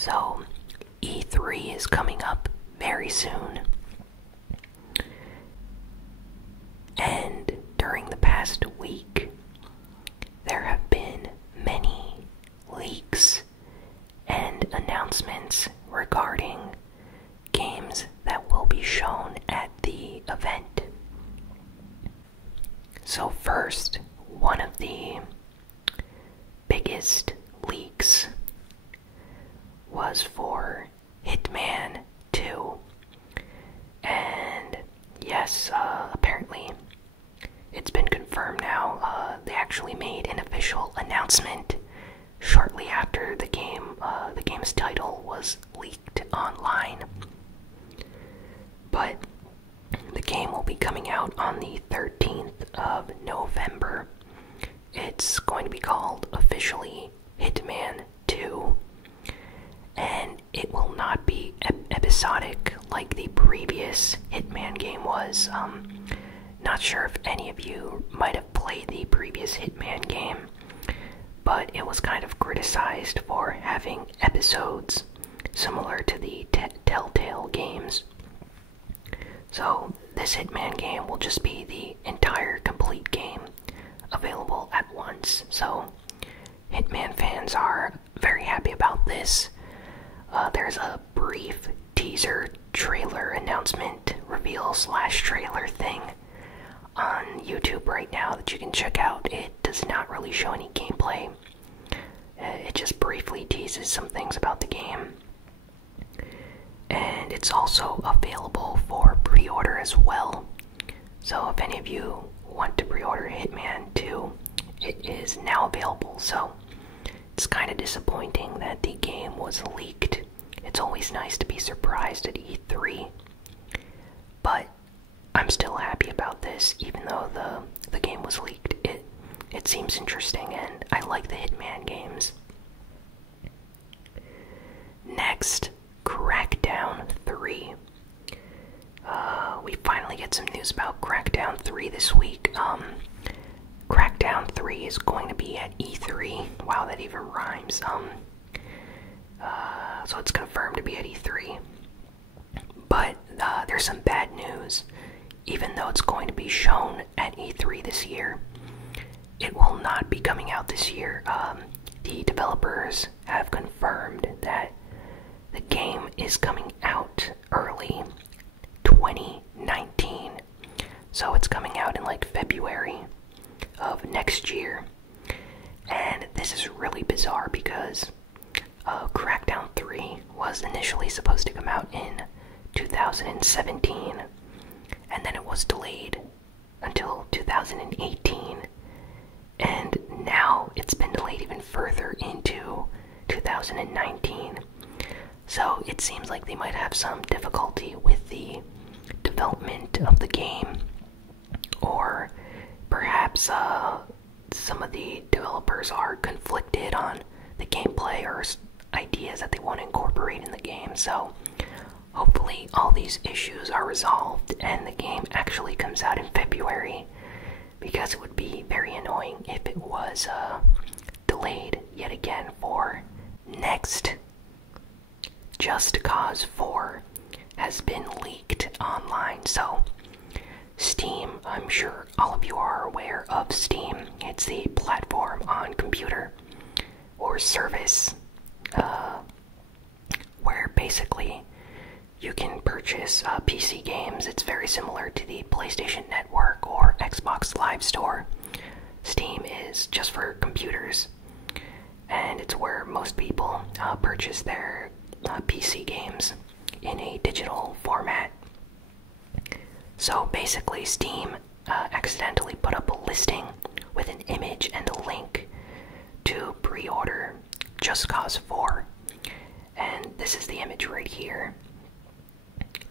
So, E3 is coming up very soon. And during the past week, there have been many leaks and announcements regarding games that will be shown at the event. So first, one of the biggest leaks was for Hitman II. And yes, apparently it's been confirmed now. They actually made an official announcement shortly after the game's title was leaked online. But the game will be coming out on the 13th of November. It's going to be called officially Hitman II, and it will not be episodic like the previous Hitman game was. Not sure if any of you might have played the previous Hitman game, but it was kind of criticized for having episodes similar to the Telltale games. So this Hitman game will just be the entire complete game available at once. So Hitman fans are very happy about this. There's a brief teaser trailer announcement reveal / trailer thing on YouTube right now that you can check out. It does not really show any gameplay. It just briefly teases some things about the game. And it's also available for pre-order as well. So if any of you want to pre-order Hitman 2, it is now available. So it's kind of disappointing that the game was leaked. It's always nice to be surprised at E3. But I'm still happy about this, even though the game was leaked. It seems interesting, and I like the Hitman games. Next, Crackdown 3. We finally get some news about Crackdown 3 this week. Crackdown 3 is going to be at E3. Wow, that even rhymes. So it's confirmed to be at E3. But there's some bad news. Even though it's going to be shown at E3 this year, it will not be coming out this year. The developers have confirmed that the game is coming out early 2019. So it's coming out in like February of next year. And this is really bizarre because Crackdown 3 was initially supposed to come out in 2017, and then it was delayed until 2018, and now it's been delayed even further into 2019. So it seems like they might have some difficulty with the development of the game, or perhaps some of the developers are conflicted on the gameplay or ideas that they want to incorporate in the game. So hopefully all these issues are resolved and the game actually comes out in February, because it would be very annoying if it was delayed yet again. For next, Just Cause 4 has been leaked online. So Steam, I'm sure all of you are aware of Steam. It's the platform on computer or service where basically you can purchase PC games. It's very similar to the PlayStation Network or Xbox Live Store. Steam is just for computers, and it's where most people purchase their PC games in a digital format. So basically Steam accidentally put up a listing with an image and a link to pre-order Just Cause 4. And this is the image right here.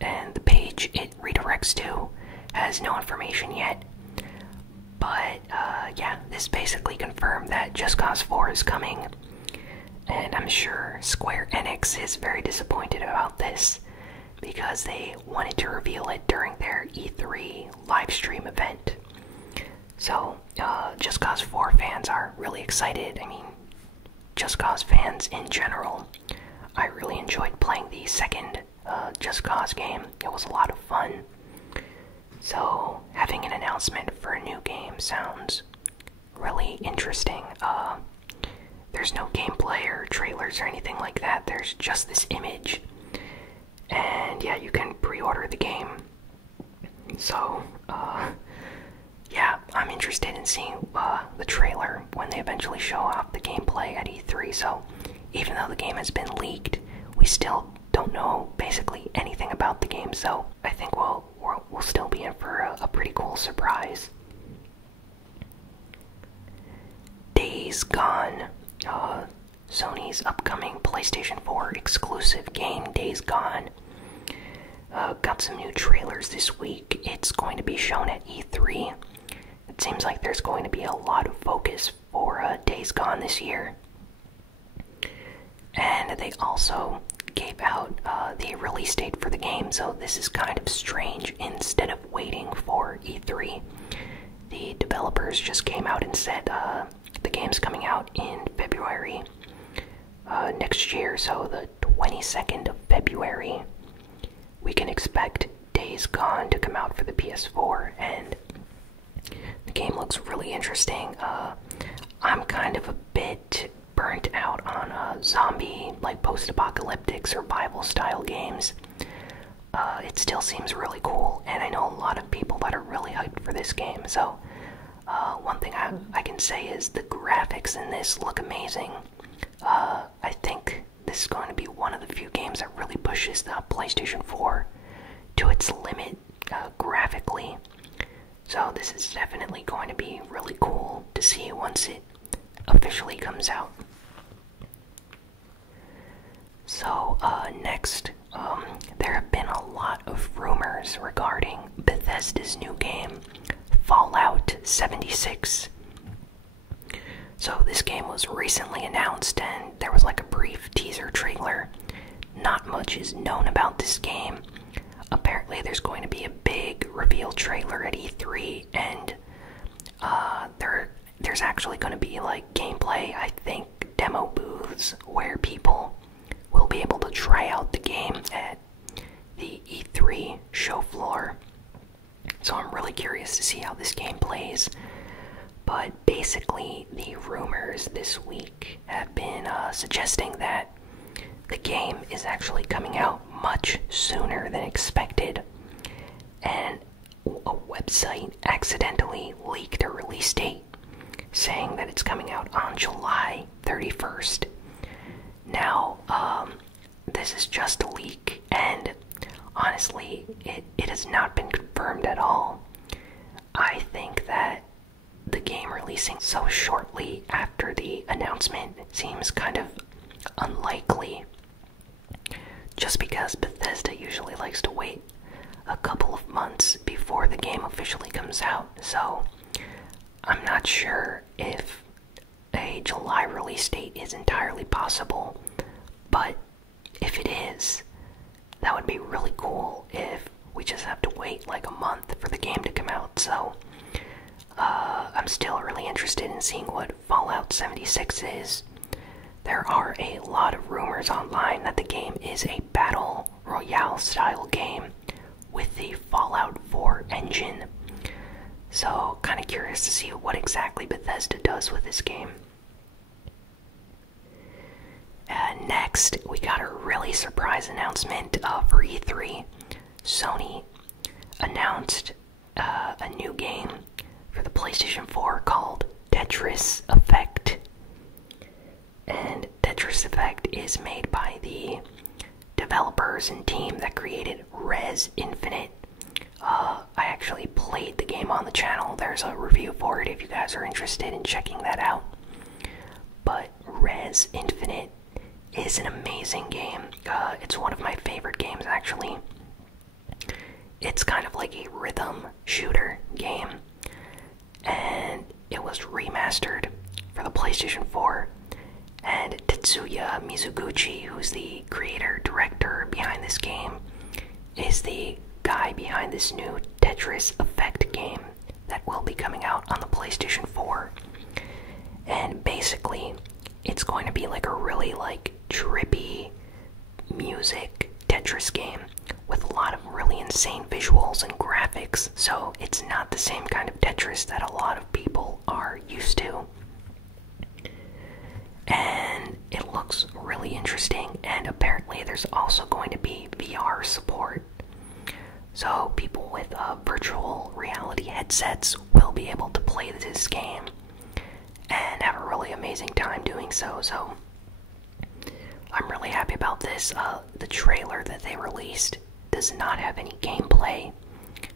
And the page it redirects to has no information yet. But yeah, this basically confirmed that Just Cause 4 is coming. And I'm sure Square Enix is very disappointed about this, because they wanted to reveal it during their E3 livestream event. So, Just Cause 4 fans are really excited. I mean, Just Cause fans in general I really enjoyed playing the second Just Cause game. It was a lot of fun. So having an announcement for a new game sounds really interesting. There's no gameplay or trailers or anything like that. There's just this image. And yeah, you can pre-order the game. So, yeah, I'm interested in seeing the trailer when they eventually show off the gameplay at E3. So, even though the game has been leaked, we still don't know basically anything about the game. So, I think we'll still be in for a pretty cool surprise. Days Gone. Sony's upcoming PlayStation 4 exclusive game, Days Gone. Got some new trailers this week. It's going to be shown at E3. It seems like there's going to be a lot of focus for Days Gone this year. And they also gave out the release date for the game, so this is kind of strange. Instead of waiting for E3, the developers just came out and said the game's coming out in February next year, so the 22nd of February. We can expect Days Gone to come out for the PS4, and the game looks really interesting. I'm kind of a bit burnt out on zombie, like post-apocalyptic survival style games. It still seems really cool, and I know a lot of people that are really hyped for this game. So one thing I can say is the graphics in this look amazing. I think this is going to be one of the few games that really pushes the PlayStation 4 to its limit graphically. So this is definitely going to be really cool to see once it officially comes out. So next, there have been a lot of rumors regarding Bethesda's new game, Fallout 76. So this game was recently announced, and there was like a brief teaser trailer. Not much is known about this game. Apparently there's going to be a big reveal trailer at E3, and there's actually going to be like gameplay, I think demo booths, where people will be able to try out the game at the E3 show floor. So I'm really curious to see how this game plays. But basically, the rumors this week have been suggesting that the game is actually coming out much sooner than expected. And a website accidentally leaked a release date, saying that it's coming out on July 31st. Now, this is just a leak, and honestly, it has not been confirmed at all. I think that the game releasing so shortly after the announcement seems kind of unlikely, just because Bethesda usually likes to wait a couple of months before the game officially comes out. So I'm not sure if a July release date is entirely possible, but if it is, that would be really cool if we just have to wait like a month for the game to come out. So I'm still really interested in seeing what Fallout 76 is. There are a lot of rumors online that the game is a battle royale style game with the Fallout 4 engine. So kind of curious to see what exactly Bethesda does with this game. Next, we got a really surprise announcement for E3. Sony announced a new game for the PlayStation 4 called Tetris Effect. And Tetris Effect is made by the developers and team that created Res Infinite. I actually played the game on the channel. There's a review for it if you guys are interested in checking that out. But Res Infinite is an amazing game. It's one of my favorite games, actually. It's kind of like a rhythm shooter game, and it was remastered for the PlayStation 4. And Tetsuya Mizuguchi, who's the creator-director behind this game, is the guy behind this new Tetris Effect game that will be coming out on the PlayStation 4. And basically, it's going to be like a really like trippy music Tetris game with a lot of really insane visuals and graphics. So it's not the same kind of Tetris that a lot of people are used to. And it looks really interesting, and apparently there's also going to be VR support. So people with virtual reality headsets will be able to play this game and have a really amazing time doing so. So I'm really happy about this. The trailer that they released does not have any gameplay,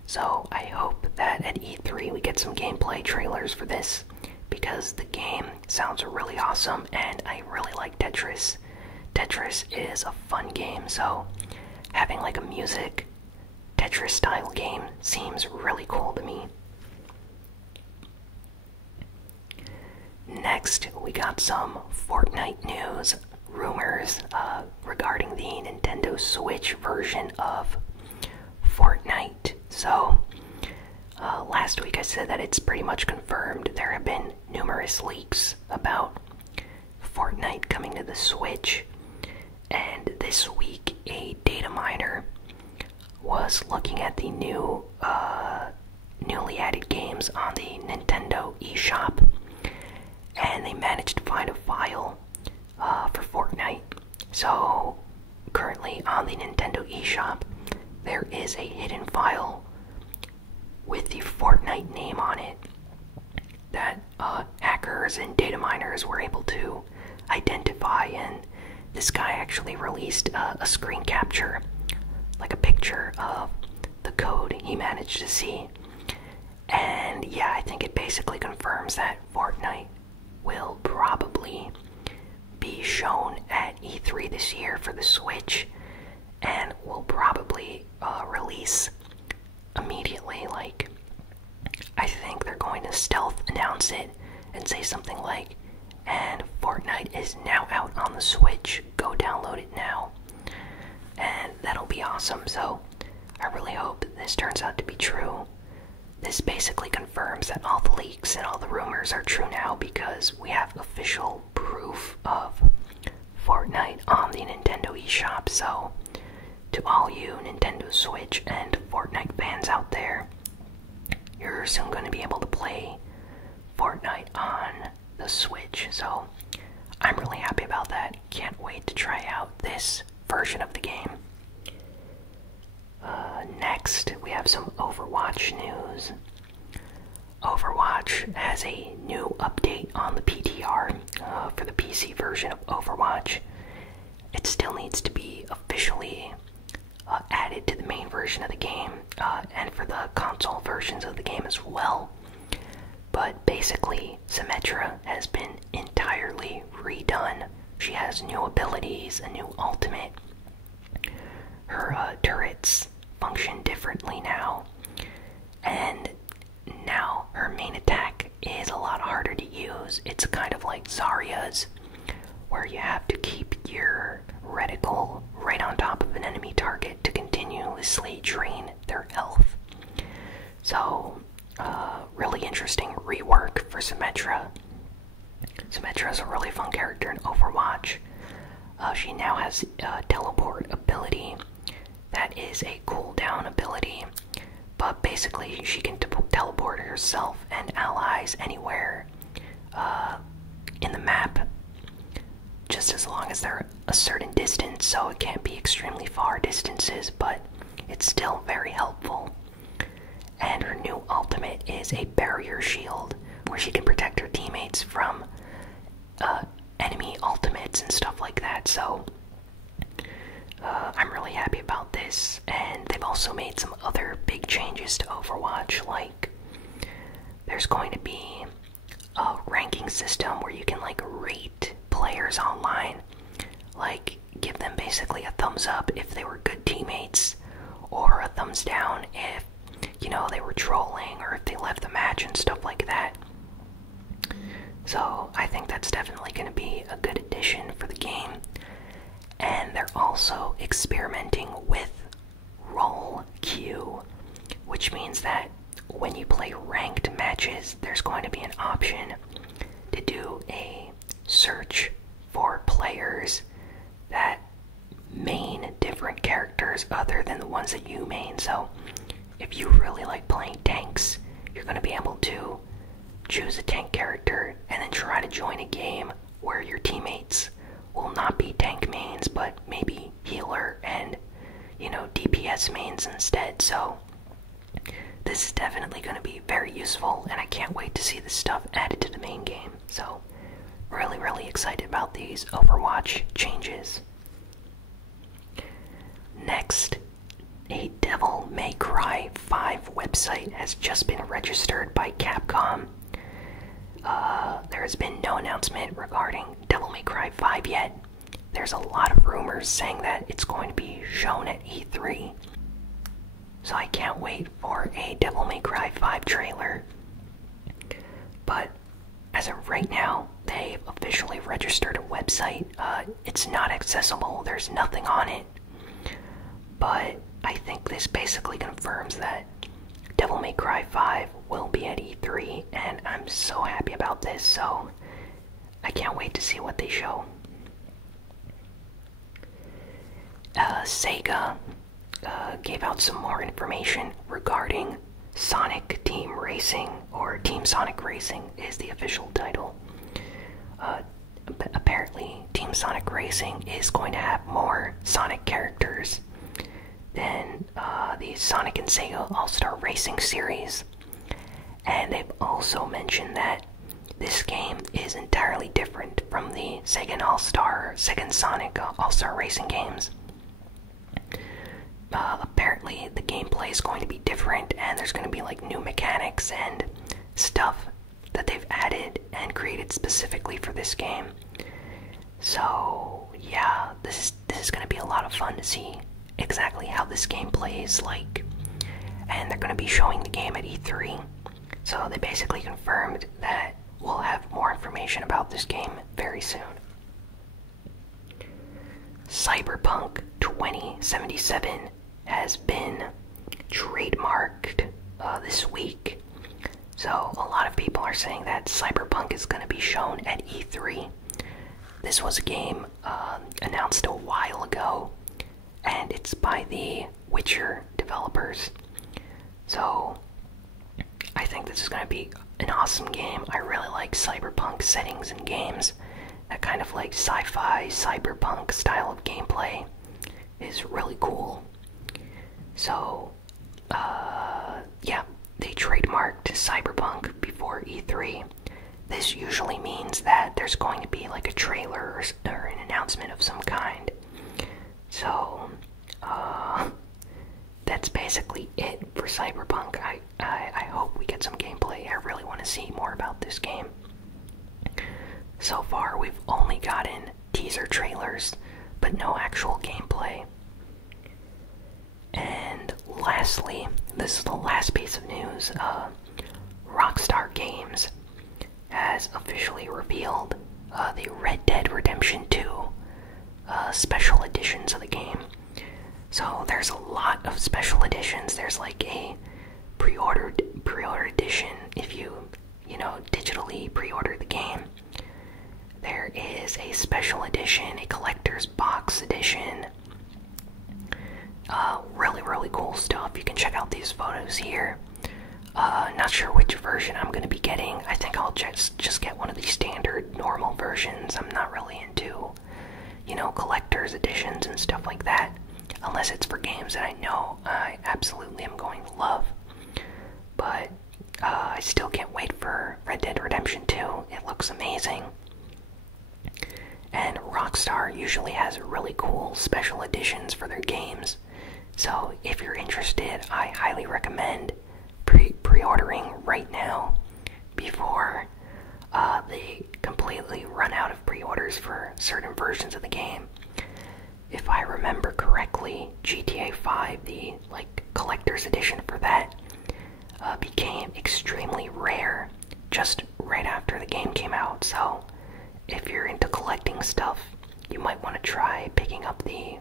so I hope that at E3 we get some gameplay trailers for this, because the game sounds really awesome and I really like Tetris. Tetris is a fun game, so having like a music Tetris style game seems really cool to me. Next, we got some Fortnite news, rumors regarding the Nintendo Switch version of Fortnite. So, last week I said that it's pretty much confirmed. There have been numerous leaks about Fortnite coming to the Switch, and this week a data miner was looking at the newly added games on the Nintendo eShop, and they managed to find a file for Fortnite. So currently on the Nintendo eShop there is a hidden file with the Fortnite name on it that hackers and data miners were able to identify, and this guy actually released a screen capture, like a picture of the code he managed to see. And yeah, I think it basically confirms that Fortnite will probably be shown at E3 this year for the Switch, and will probably release immediately. Like, I think they're going to stealth announce it and say something like, and Fortnite is now out on the Switch, go download it now. And that'll be awesome. So I really hope this turns out to be true. This basically confirms that all the leaks and all the rumors are true now, because we have official proof of Fortnite on the Nintendo eShop. So to all you Nintendo Switch and Fortnite fans out there, you're soon going to be able to play Fortnite on the Switch. So I'm really happy about that. Can't wait to try out this version of the game. Next, we have some Overwatch news. Overwatch has a new update on the PTR for the PC version of Overwatch. It still needs to be officially added to the main version of the game, and for the console versions of the game as well. But basically, Symmetra has been entirely redone. She has new abilities, a new ultimate. Her turrets function differently now, and now her main attack is a lot harder to use. It's kind of like Zarya's, where you have to keep your reticle right on top of an enemy target to continuously drain their health. So, really interesting rework for Symmetra. Symmetra is a really fun character in Overwatch. She now has a teleport ability that is a cooldown ability, but basically she can teleport herself and allies anywhere in the map, just as long as they're a certain distance. So it can't be extremely far distances, but it's still very helpful. And her new ultimate is a barrier shield, where she can protect her teammates from enemy ultimates and stuff like that. So I'm really happy about this. And they've also made some other big changes to Overwatch, like there's going to be a ranking system where you can like rate players online, like give them basically a thumbs up if they were good teammates, or a thumbs down if, you know, they were trolling or if they left the match and stuff like that. So I think that's definitely going to be a good addition for the game. And they're also experimenting with role queue, which means that when you play ranked matches, there's going to be an option to do a search for players that main different characters other than the ones that you main. So if you really like playing tanks, you're going to be able to choose a tank character and then try to join a game where your teammates will not be tank mains, but maybe healer and, you know, DPS mains instead. So this is definitely going to be very useful, and I can't wait to see this stuff added to the main game. So really excited about these Overwatch changes. Next, a Devil May Cry 5 website has just been registered by Capcom. There has been no announcement regarding Devil May Cry 5 yet. There's a lot of rumors saying that it's going to be shown at E3. So I can't wait for a Devil May Cry 5 trailer. But as of right now, they've officially registered a website. It's not accessible, there's nothing on it. But I think this basically confirms that Devil May Cry 5 will be at E3, and I'm so happy about this, so I can't wait to see what they show. Sega gave out some more information regarding Sonic Team Racing, or Team Sonic Racing is the official title. Apparently, Team Sonic Racing is going to have more Sonic characters than the Sonic and Sega All-Star Racing series. And they've also mentioned that this game is entirely different from the Sega and Sonic All-Star Racing games. Apparently the gameplay is going to be different, and there's going to be like new mechanics and stuff that they've added and created specifically for this game. So yeah, this is going to be a lot of fun to see exactly how this game plays like. And they're going to be showing the game at E3. So they basically confirmed that we'll have more information about this game very soon. Cyberpunk 2077 has been trademarked this week. So a lot of people are saying that Cyberpunk is going to be shown at E3. This was a game announced a while ago, and it's by the Witcher developers. So I think this is going to be an awesome game. I really like cyberpunk settings in games. That kind of like sci-fi, cyberpunk style of gameplay is really cool. So, yeah, they trademarked Cyberpunk before E3. This usually means that there's going to be like a trailer or an announcement of some kind. So, that's basically it for Cyberpunk. I hope we get some gameplay. I really want to see more about this game. So far, we've only gotten teaser trailers, but no actual gameplay. And lastly, this is the last piece of news. Rockstar Games has officially revealed the Red Dead Redemption 2 special editions of the game. So there's a lot of special editions. There's like a pre-order edition if you digitally pre-order the game. There is a special edition, a collector's box edition. Really cool stuff. You can check out these photos here. Not sure which version I'm going to be getting. I think I'll just get one of these standard normal versions. I'm not really into, collector's editions and stuff like that. Unless it's for games that I know I absolutely am going to love. But I still can't wait for Red Dead Redemption 2. It looks amazing. And Rockstar usually has really cool special editions for their games. So if you're interested, I highly recommend pre-ordering right now before they completely run out of pre-orders for certain versions of the game. If I remember correctly, GTA 5, the collector's edition for that, became extremely rare just right after the game came out. So if you're into collecting stuff, you might want to try picking up the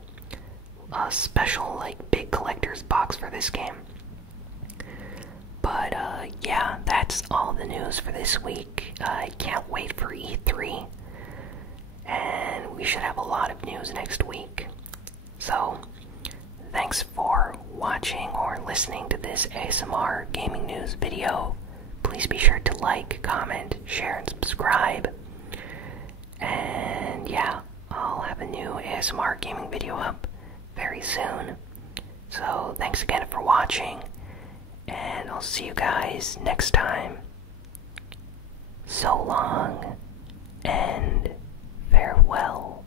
special big collector's box for this game. But yeah, that's all the news for this week. I can't wait for E3, and we should have a lot of news next week. So, thanks for watching or listening to this ASMR Gaming News video. Please be sure to like, comment, share, and subscribe. And yeah, I'll have a new ASMR gaming video up very soon. So thanks again for watching, and I'll see you guys next time. So long, and farewell.